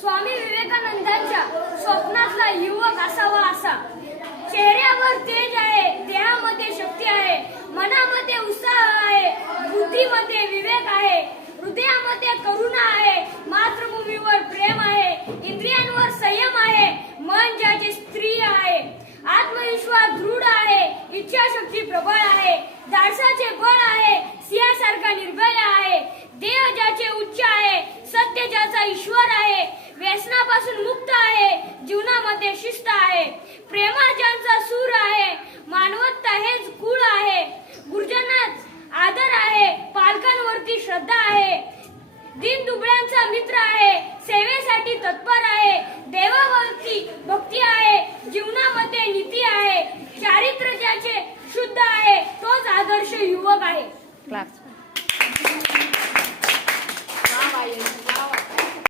स्वामी विवेकानंदांच्या स्वप्नातला युवक असावा असा. चेहऱ्यावर तेज आहे, देहामध्ये शक्ती आहे, मनामध्ये उत्साह आहे, बुद्धीमध्ये विवेक आहे, हृदयामध्ये करुणा आहे, मातृभूमीवर प्रेम आहे, इंद्रियांवर संयम आहे, मन ज्याचे स्त्रीय आहे, आत्मविश्वास दृढ आहे, इच्छाशक्ती प्रबळ आहे, धाडसाचे बळ आहे, सिंहासारखा निर्भय आहे, देह ज्याचे उच्च आहे, सत्य ज्याचा ईश्वर आहे, व्यसनापासून मुक्त आहे, जीवनामध्ये शिस्त आहे, प्रेमात ज्यांचा सूर आहे, मानवता हेच कुळ आहे, गुरुजनांचा आदर आहे, पालकांवरती श्रद्धा आहे, दीनदुबळ्यांचा मित्र आहे, सेवेसाठी तत्पर आहे, देवावरती भक्ती आहे, जीवनामध्ये नीती आहे, चारित्र्य ज्याचे शुद्ध आहे, तोच आदर्श युवक आहे.